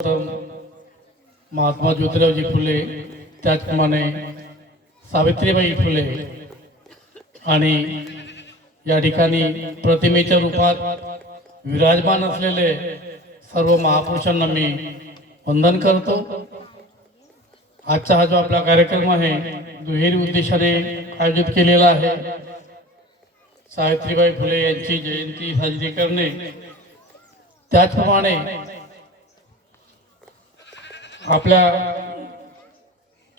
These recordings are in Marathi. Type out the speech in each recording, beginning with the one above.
महात्मा ज्योतिरावजी फुले, त्याचप्रमाणे सावित्रीबाई फुले आणि या ठिकाणी प्रतिमेच्या रूपात विराजमान असलेले सर्व महापुरुषांना मी वंदन करतो। आजचा हा जो आपला कार्यक्रम आहे दुहेरी उद्देशाने आयोजित केलेला आहे। सावित्रीबाई फुले यांची जयंती साजरी करणे, त्याचप्रमाणे आपल्या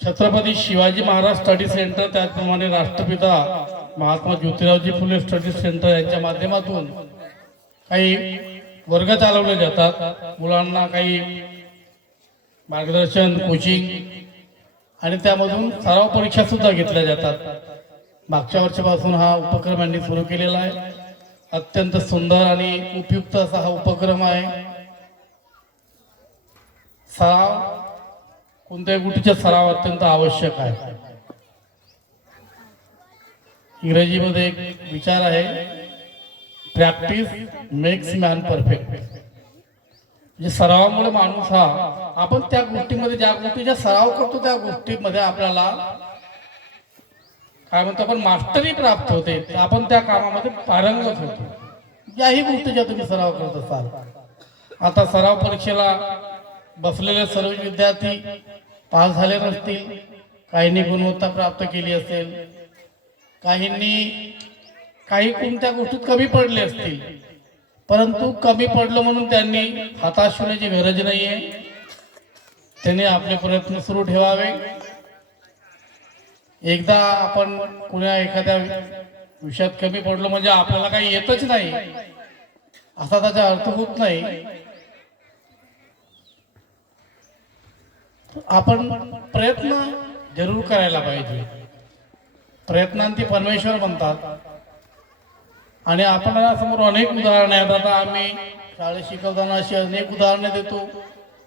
छत्रपती शिवाजी महाराज स्टडी सेंटर, त्याचप्रमाणे राष्ट्रपिता महात्मा ज्योतिरावजी फुले स्टडी सेंटर यांच्या माध्यमातून काही वर्ग चालवले जातात। मुलांना काही मार्गदर्शन, कोचिंग आणि त्यामधून सराव परीक्षा सुद्धा घेतल्या जातात। मागच्या वर्षापासून हा उपक्रम यांनी सुरू केलेला आहे। अत्यंत सुंदर आणि उपयुक्त असा हा उपक्रम आहे। सराव, कोणत्याही गोष्टीचा सराव अत्यंत आवश्यक आहे। इंग्रजीमध्ये एक विचार आहे, प्रॅक्टिस मेक्स मॅन परफेक्ट। म्हणजे सरावामुळे माणूस हा, आपण त्या गोष्टीमध्ये ज्या गोष्टीचा सराव करतो त्या गोष्टीमध्ये आपल्याला काय म्हणतो आपण मास्टरी प्राप्त होते, आपण त्या कामामध्ये पारंगत होतो। याही गोष्टीचा तुम्ही सराव करत असाल। आता सराव परीक्षेला बसलेले सर्व विद्यार्थी पास झाले नसतील, काहींनी गुणवत्ता प्राप्त केली असेल, काही कोणत्या गोष्टीत कमी पडले असतील, परंतु कमी पडलं म्हणून त्यांनी हताश होण्याची गरज नाहीये। त्यांनी आपले प्रयत्न सुरू ठेवावे। एकदा आपण कुणा एखाद्या विषयात कमी पडलो म्हणजे आपल्याला काही येतच नाही असा त्याचा अर्थ होत नाही। आपण प्रयत्न जरूर करायला पाहिजे। प्रयत्नांती परमेश्वर म्हणतात आणि आपण समोर अनेक उदाहरणे आहेत। आता आम्ही शाळेत शिकवताना अशी अनेक उदाहरणे देतो,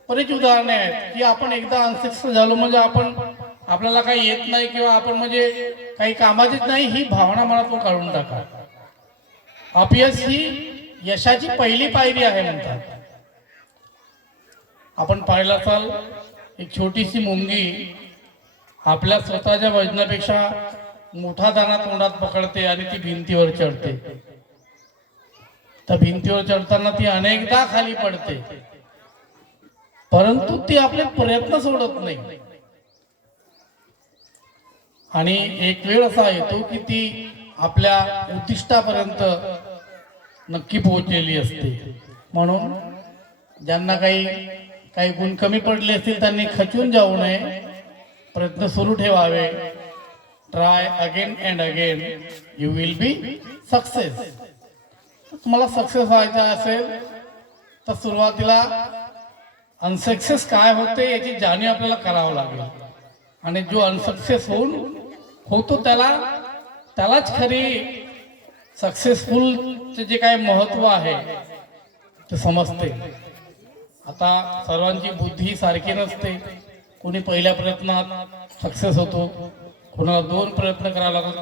बरेच उदाहरणे आहेत की आपण एकदा अनसक्सेस झालो म्हणजे आपल्याला काही येत नाही किंवा आपण म्हणजे काही कामाचीच नाही ही भावना मनातून काढून टाका। अपयश ही यशाची पहिली पायरी आहे म्हणतात। आपण पाहिलं असाल, एक छोटीशी मुंगी आपल्या स्वतःच्या वजनापेक्षा मोठा दाणा तोंडात पकडते आणि ती भिंतीवर चढते। त्या भिंतीवर चढताना ती अनेकदा खाली पडते, परंतु ती आपले प्रयत्न सोडत नाही आणि एक वेळ असा येतो की ती आपल्या उद्दिष्टापर्यंत नक्की पोहोचलेली असते। म्हणून ज्यांना काही गुण कमी पडले असतील त्यांनी खचून जाऊ नये, प्रयत्न सुरू ठेवावे। Try again and again, you will be success. तुम्हाला सक्सेस व्हायचं असेल तर सुरुवातीला अनसक्सेस काय होते याची जाणीव आपल्याला करावं लागेल आणि जो अनसक्सेस होतो त्यालाच खरी सक्सेसफुलचे जे काय महत्व आहे ते समजते। आता सर्वांची बुद्धी सारखी नसते, कोणी पहिल्या प्रयत्नात सक्सेस होतो, कोणाला 2 प्रयत्न करावे लागतात,